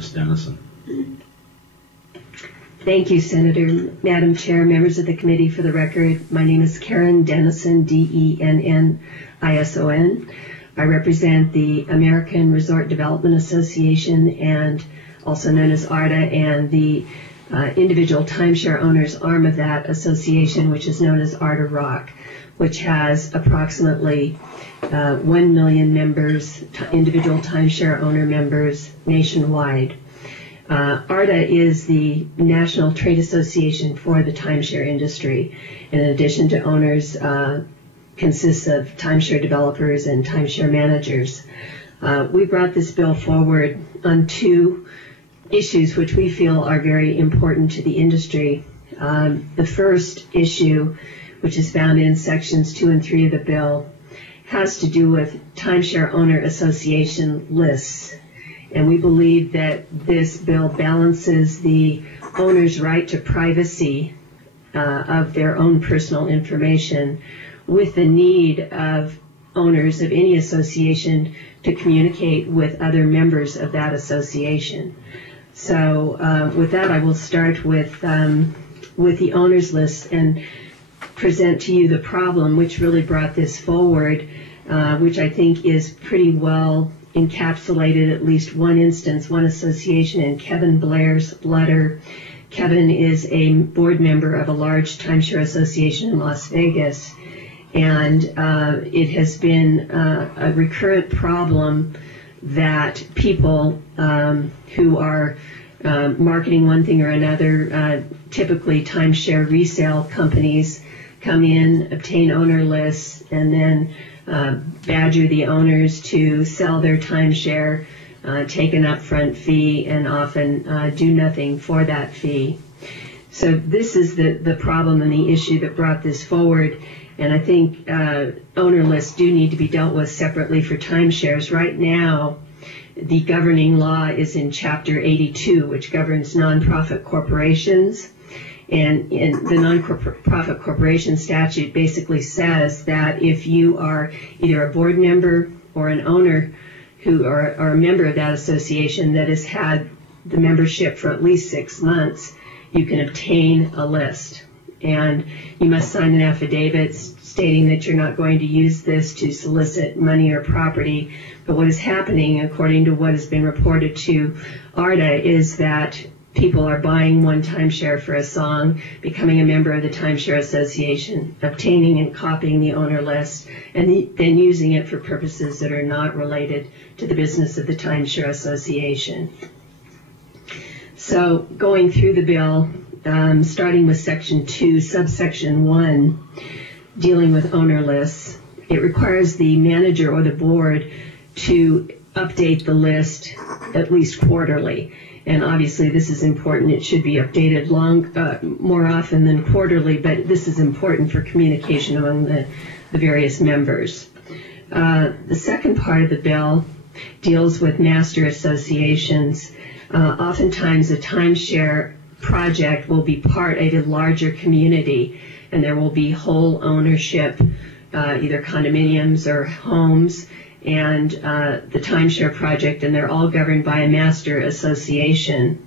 Ms. Dennison. Thank you, Senator. Madam Chair, members of the committee, for the record, my name is Karen Dennison, Dennison. I represent the American Resort Development Association, and also known as ARDA, and the individual timeshare owners arm of that association, which is known as ARDA Rock, which has approximately 1 million members, individual timeshare owner members nationwide. ARDA is the National Trade Association for the timeshare industry. In addition to owners, consists of timeshare developers and timeshare managers. We brought this bill forward on two issues which we feel are very important to the industry. The first issue, which is found in sections 2 and 3 of the bill, has to do with timeshare owner association lists. And we believe that this bill balances the owner's right to privacy of their own personal information with the need of owners of any association to communicate with other members of that association. So with that, I will start with the owners list and present to you the problem which really brought this forward, which I think is pretty well encapsulated, at least one instance, one association in Kevin Blair's letter. Kevin is a board member of a large timeshare association in Las Vegas, and it has been a recurrent problem that people who are marketing one thing or another, typically timeshare resale companies, come in, obtain owner lists, and then badger the owners to sell their timeshare, take an upfront fee, and often do nothing for that fee. So this is the problem and the issue that brought this forward. And I think owner lists do need to be dealt with separately for timeshares. Right now, the governing law is in Chapter 82, which governs nonprofit corporations. And in the nonprofit corporation statute basically says that if you are either a board member or an owner who are a member of that association that has had the membership for at least 6 months, you can obtain a list. And you must sign an affidavit stating that you're not going to use this to solicit money or property. But what is happening, according to what has been reported to ARDA, is that people are buying one timeshare for a song, becoming a member of the timeshare association, obtaining and copying the owner list, and then using it for purposes that are not related to the business of the timeshare association. So going through the bill, starting with Section 2, subsection 1, dealing with owner lists, it requires the manager or the board to update the list at least quarterly. And obviously this is important. It should be updated more often than quarterly, but this is important for communication among the various members. The second part of the bill deals with master associations. Oftentimes a timeshare project will be part of a larger community, and there will be whole ownership, either condominiums or homes, and the timeshare project, and they're all governed by a master association.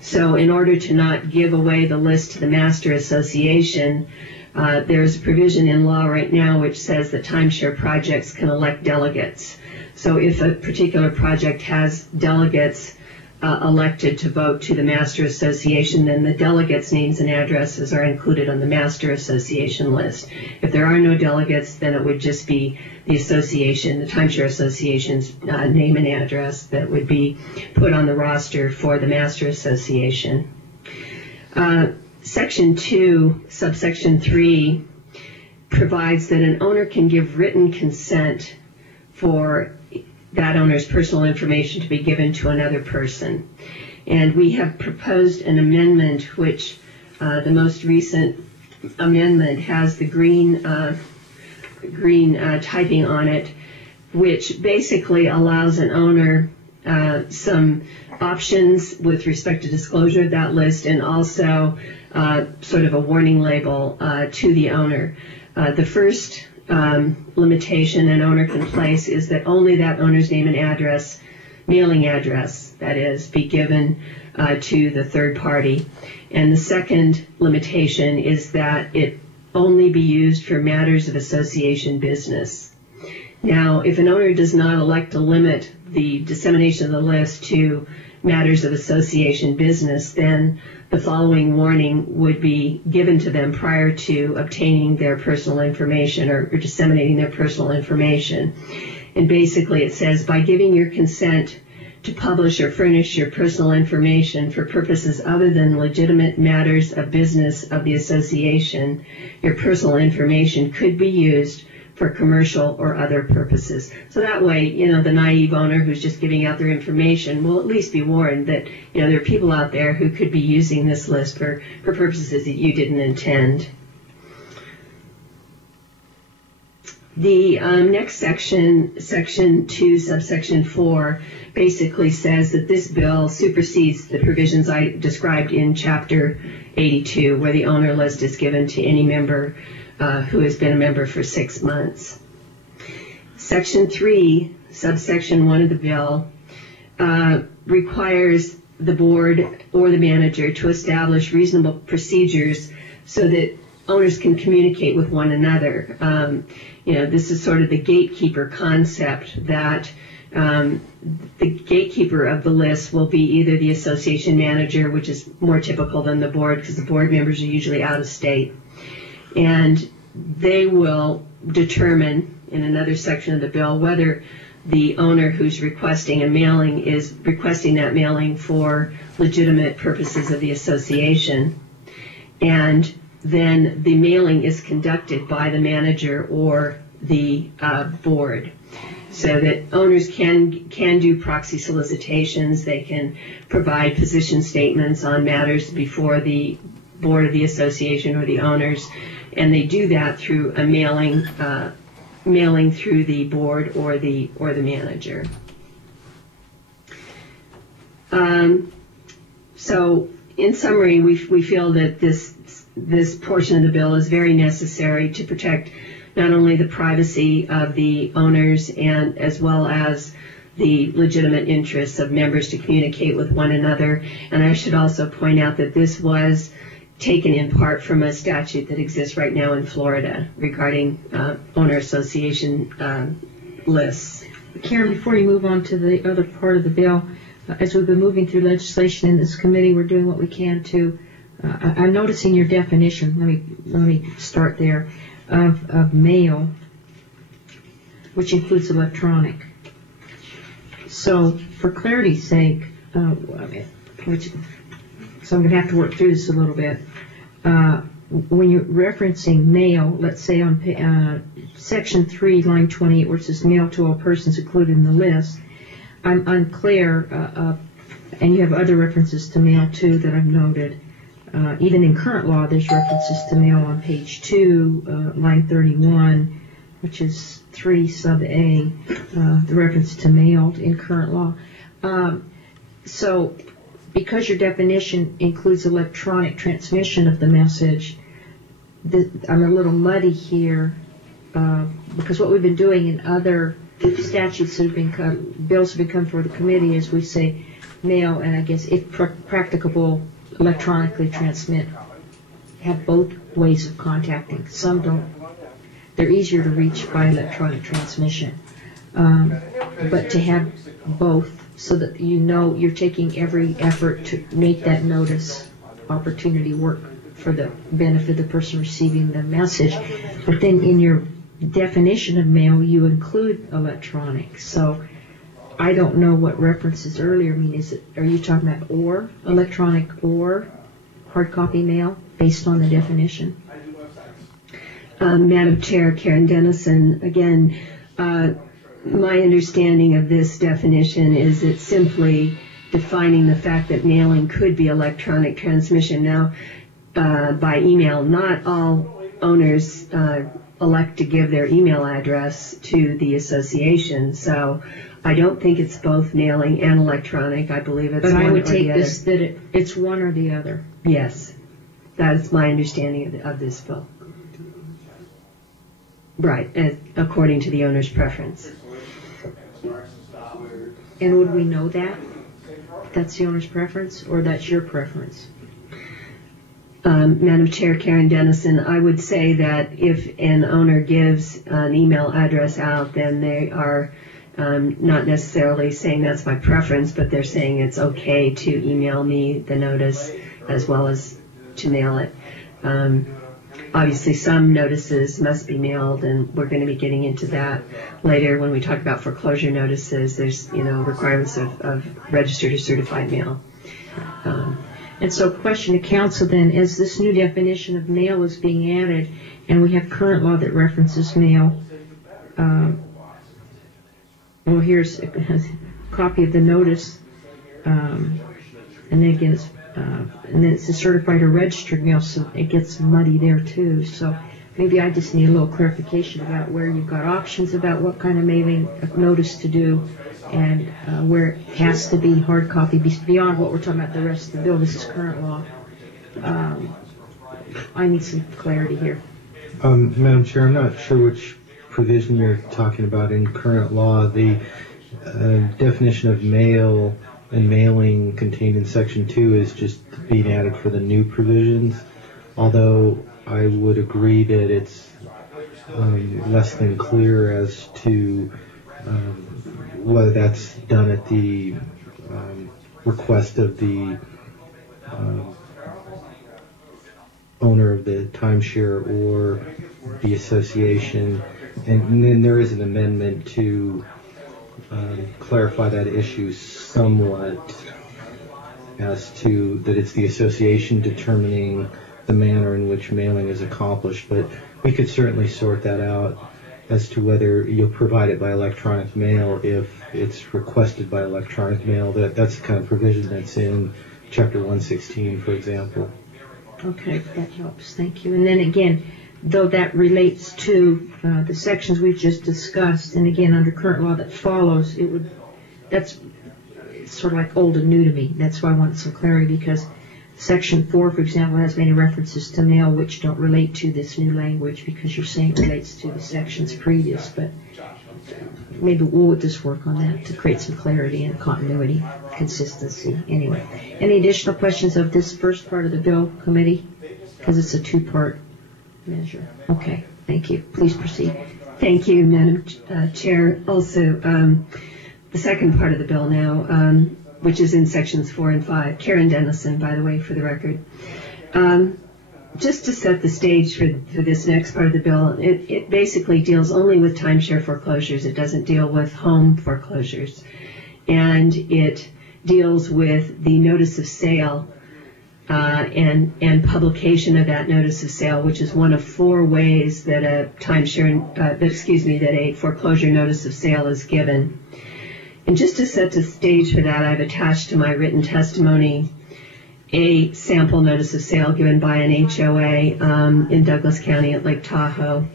So in order to not give away the list to the master association, there's a provision in law right now which says that timeshare projects can elect delegates. So if a particular project has delegates elected to vote to the master association, then the delegates' names and addresses are included on the master association list. If there are no delegates, then it would just be the association, the timeshare association's name and address that would be put on the roster for the master association. Section 2, subsection 3, provides that an owner can give written consent for that owner's personal information to be given to another person. And we have proposed an amendment which the most recent amendment has the green typing on it, which basically allows an owner some options with respect to disclosure of that list, and also sort of a warning label to the owner. The first limitation an owner can place is that only that owner's name and address mailing address, that is, be given to the third party. And the second limitation is that it only be used for matters of association business. Now, if an owner does not elect to limit the dissemination of the list to matters of association business, then the following warning would be given to them prior to obtaining their personal information or disseminating their personal information. And basically it says, by giving your consent to publish or furnish your personal information for purposes other than legitimate matters of business of the association, your personal information could be used for commercial or other purposes. So that way, the naive owner who's just giving out their information will at least be warned that, there are people out there who could be using this list for purposes that you didn't intend. The next section, Section 2, Subsection 4, basically says that this bill supersedes the provisions I described in Chapter 82, where the owner list is given to any member who has been a member for 6 months. Section 3, Subsection 1 of the bill, requires the board or the manager to establish reasonable procedures so that owners can communicate with one another. This is sort of the gatekeeper concept, that the gatekeeper of the list will be either the association manager, which is more typical than the board because the board members are usually out of state, and they will determine in another section of the bill whether the owner who's requesting a mailing is requesting that mailing for legitimate purposes of the association. And then the mailing is conducted by the manager or the board, so that owners can do proxy solicitations. They can provide position statements on matters before the board of the association or the owners, and they do that through a mailing through the board or the manager. So in summary, we feel that this portion of the bill is very necessary to protect not only the privacy of the owners and as well as the legitimate interests of members to communicate with one another. And I should also point out that this was taken in part from a statute that exists right now in Florida regarding owner association lists. Karen, before you move on to the other part of the bill, as we've been moving through legislation in this committee, we're doing what we can to I'm noticing your definition. Let me start there of mail, which includes electronic. So, for clarity's sake, so I'm going to have to work through this a little bit. When you're referencing mail, let's say on Section 3, line 28, where it says mail to all persons included in the list, I'm unclear, and you have other references to mail too that I've noted. Even in current law, there's references to mail on page 2, line 31, which is 3 sub A, the reference to mailed in current law. So because your definition includes electronic transmission of the message, I'm a little muddy here because what we've been doing in other statutes that have been bills have been come before the committee is we say mail and I guess if practicable electronically transmit, have both ways of contacting. Some don't. They're easier to reach by electronic transmission. But to have both so that you know you're taking every effort to make that notice opportunity work for the benefit of the person receiving the message. But then in your definition of mail, you include electronic. So I don't know what references earlier mean. Are you talking about or electronic or hard copy mail based on the definition? Madam Chair, Karen Dennison, again, my understanding of this definition is it's simply defining the fact that mailing could be electronic transmission. Now, by email, not all owners elect to give their email address to the association, so I don't think it's both mailing and electronic. I believe it's one or the other. But I would take this that it's one or the other. Yes, that is my understanding of this bill. Right, according to the owner's preference. And would we know that? That's the owner's preference, or that's your preference? Madam Chair, Karen Dennison, I would say that if an owner gives an email address out, then they are not necessarily saying that's my preference, but they're saying it's okay to email me the notice as well as to mail it. Obviously, some notices must be mailed, and we're going to be getting into that later when we talk about foreclosure notices. There's, requirements of registered or certified mail. And so, question to council then, as this new definition of mail is being added, and we have current law that references mail, well, here's a copy of the notice, and then again, and then it's a certified or registered mail, so it gets muddy there too. So maybe I just need a little clarification about where you've got options about what kind of mailing notice to do, and where it has to be hard copy beyond what we're talking about the rest of the bill. This is current law. I need some clarity here. Madam Chair, I'm not sure which provision you're talking about in current law. The definition of mail and mailing contained in Section 2 is just being added for the new provisions, although I would agree that it's less than clear as to whether that's done at the request of the owner of the timeshare or the association. And then there is an amendment to clarify that issue somewhat as to that it's the association determining the manner in which mailing is accomplished. But we could certainly sort that out as to whether you'll provide it by electronic mail if it's requested by electronic mail. That's the kind of provision that's in Chapter 116, for example. Okay, that helps. Thank you. And then again, though that relates to the sections we've just discussed, and again, under current law that follows, that's sort of like old and new to me. That's why I wanted some clarity, because Section 4, for example, has many references to mail which don't relate to this new language, because you're saying it relates to the sections previous, but maybe we'll just work on that to create some clarity and continuity, consistency. Anyway, any additional questions of this first part of the bill, committee? Because it's a two-part measure. Okay, thank you. Please proceed. Thank you, Madam Chair. Also, the second part of the bill now, which is in Sections 4 and 5. Karen Dennison, by the way, for the record. Just to set the stage for this next part of the bill, it basically deals only with timeshare foreclosures. It doesn't deal with home foreclosures. And it deals with the notice of sale and publication of that notice of sale, which is one of 4 ways that a that a foreclosure notice of sale is given. And just to set the stage for that, I've attached to my written testimony a sample notice of sale given by an HOA in Douglas County at Lake Tahoe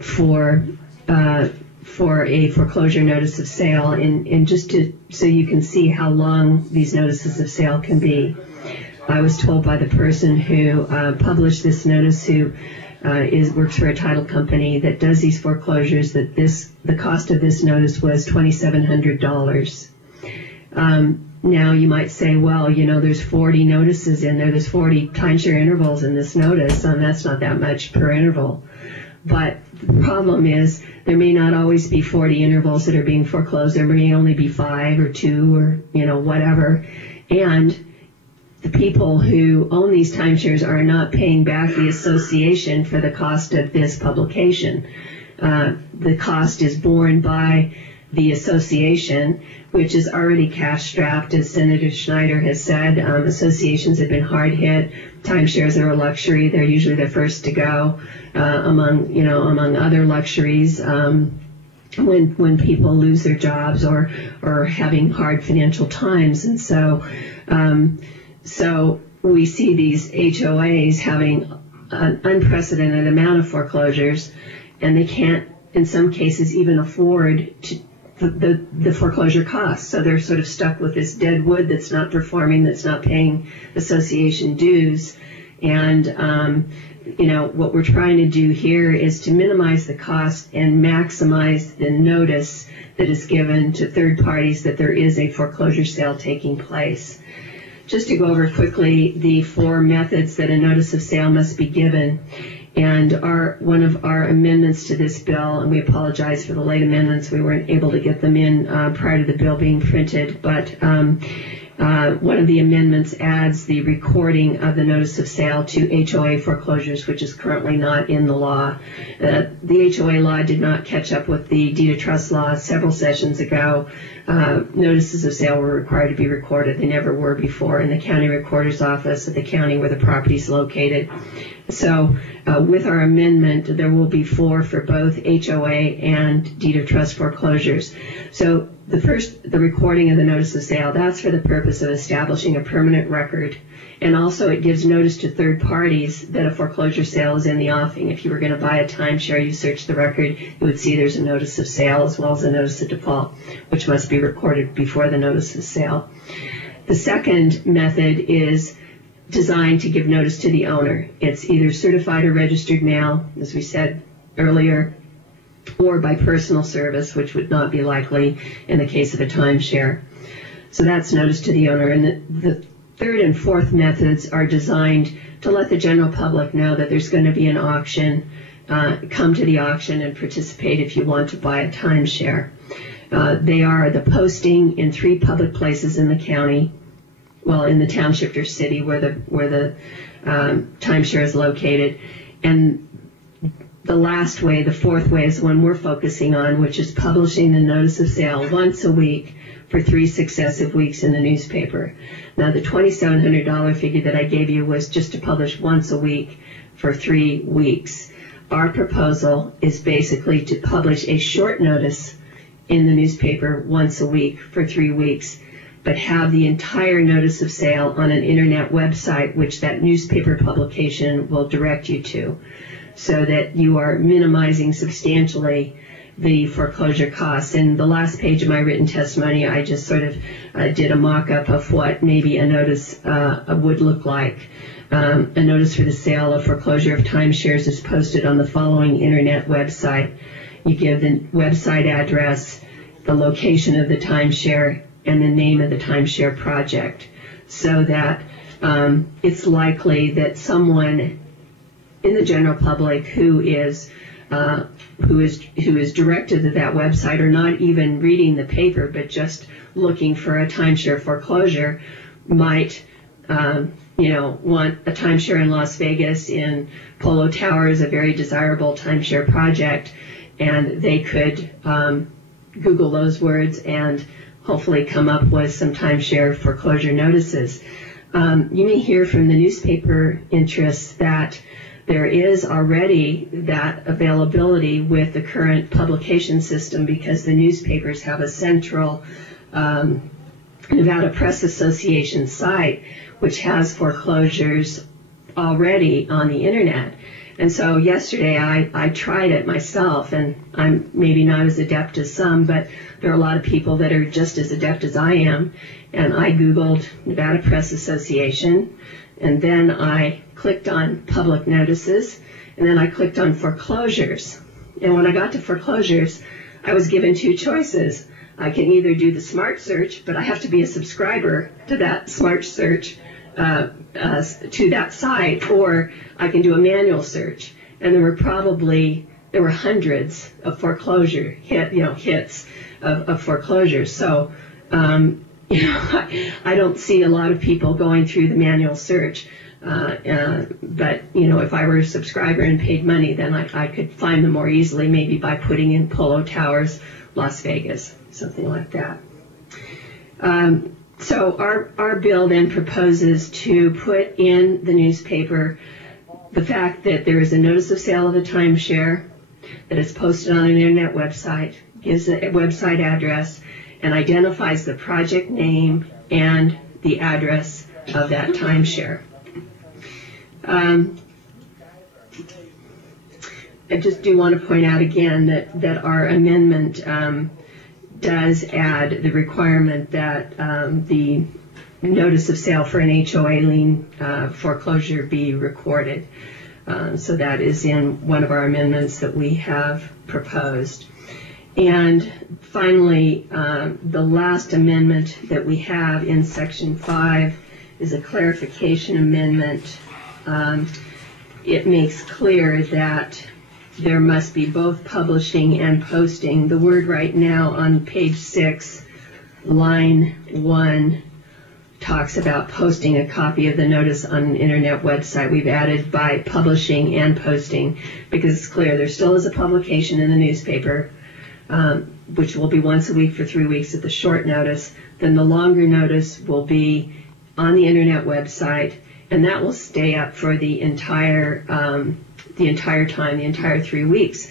for a foreclosure notice of sale, and just so you can see how long these notices of sale can be. I was told by the person who published this notice, who works for a title company that does these foreclosures, that the cost of this notice was $2,700. Now you might say, well, there's 40 notices in there, there's 40 timeshare intervals in this notice, and that's not that much per interval. But the problem is there may not always be 40 intervals that are being foreclosed. There may only be 5 or 2 or, whatever. And the people who own these timeshares are not paying back the association for the cost of this publication. The cost is borne by the association, which is already cash-strapped, as Senator Schneider has said. Associations have been hard hit. Timeshares are a luxury. They're usually the first to go among other luxuries when people lose their jobs or having hard financial times. And so we see these HOAs having an unprecedented amount of foreclosures, and they can't, in some cases, even afford the foreclosure costs. So they're sort of stuck with this dead wood that's not performing, that's not paying association dues. And what we're trying to do here is to minimize the cost and maximize the notice that is given to third parties that there is a foreclosure sale taking place. Just to go over quickly the 4 methods that a notice of sale must be given. And one of our amendments to this bill, and we apologize for the late amendments, we weren't able to get them in prior to the bill being printed, but one of the amendments adds the recording of the notice of sale to HOA foreclosures, which is currently not in the law. The HOA law did not catch up with the deed of trust law several sessions ago. Notices of sale were required to be recorded. They never were before in the county recorder's office of the county where the property is located. So with our amendment, there will be 4 for both HOA and deed of trust foreclosures. So the recording of the notice of sale, that's for the purpose of establishing a permanent record. And also it gives notice to third parties that a foreclosure sale is in the offing. If you were going to buy a timeshare, you search the record, you would see there's a notice of sale as well as a notice of default, which must be recorded before the notice of sale. The second method is designed to give notice to the owner. It's either certified or registered mail, as we said earlier, or by personal service, which would not be likely in the case of a timeshare. So that's notice to the owner. And the third and fourth methods are designed to let the general public know that there's going to be an auction. Come to the auction and participate if you want to buy a timeshare. They are the posting in 3 public places in the county, well, in the township or city where the timeshare is located. And the last way, the fourth way, is one we're focusing on, which is publishing the notice of sale once a week for 3 successive weeks in the newspaper. Now, the $2,700 figure that I gave you was just to publish once a week for 3 weeks. Our proposal is basically to publish a short notice in the newspaper once a week for 3 weeks, but have the entire notice of sale on an internet website, which that newspaper publication will direct you to, so that you are minimizing substantially the foreclosure costs. In the last page of my written testimony, I just sort of did a mock-up of what maybe a notice would look like. A notice for the sale of foreclosure of timeshares is posted on the following internet website. You give the website address, the location of the timeshare, and the name of the timeshare project, so that it's likely that someone in the general public who is directed to that website, or not even reading the paper but just looking for a timeshare foreclosure, might want a timeshare in Las Vegas in Polo Towers, a very desirable timeshare project, and they could Google those words and hopefully come up with some timeshare foreclosure notices. You may hear from the newspaper interests that there is already that availability with the current publication system, because the newspapers have a central Nevada Press Association site which has foreclosures already on the internet. And so yesterday I tried it myself, and I'm maybe not as adept as some, but there are a lot of people that are just as adept as I am, and I Googled Nevada Press Association, and then I clicked on public notices, and then I clicked on foreclosures. And when I got to foreclosures, I was given 2 choices. I can either do the smart search, but I have to be a subscriber to that smart search, to that site, or I can do a manual search. And there were hundreds of foreclosure hits of foreclosures. So I don't see a lot of people going through the manual search. But if I were a subscriber and paid money, then I could find them more easily, maybe by putting in Polo Towers, Las Vegas, something like that. So our bill then proposes to put in the newspaper the fact that there is a notice of sale of a timeshare that is posted on an internet website, gives a website address, and identifies the project name and the address of that timeshare. I just do want to point out again that our amendment does add the requirement that the notice of sale for an HOA lien foreclosure be recorded. So that is in one of our amendments that we have proposed. And finally, the last amendment that we have in Section 5 is a clarification amendment. It makes clear that there must be both publishing and posting. The word right now on page 6, line 1, talks about posting a copy of the notice on an internet website. We've added by publishing and posting because it's clear there still is a publication in the newspaper, which will be once a week for 3 weeks at the short notice. Then the longer notice will be on the internet website, and that will stay up for the entire time, the entire 3 weeks.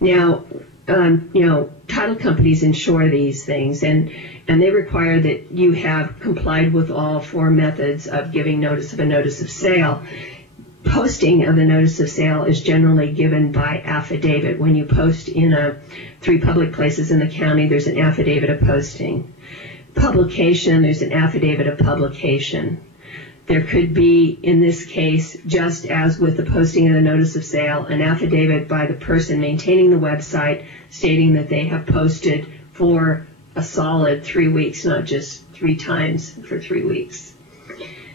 Now, title companies insure these things, and they require that you have complied with all 4 methods of giving notice of a notice of sale. Posting of the notice of sale is generally given by affidavit. When you post in 3 public places in the county, there's an affidavit of posting. Publication, there's an affidavit of publication. There could be, in this case, just as with the posting of the notice of sale, an affidavit by the person maintaining the website stating that they have posted for a solid 3 weeks, not just 3 times for 3 weeks.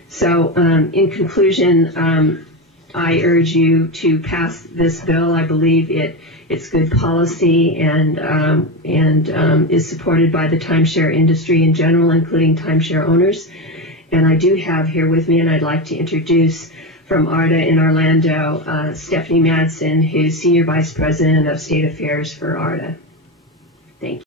So in conclusion, I urge you to pass this bill. I believe it's good policy and is supported by the timeshare industry in general, including timeshare owners. And I do have here with me, and I'd like to introduce from ARDA in Orlando, Stephanie Madsen, who's Senior Vice President of State Affairs for ARDA. Thank you.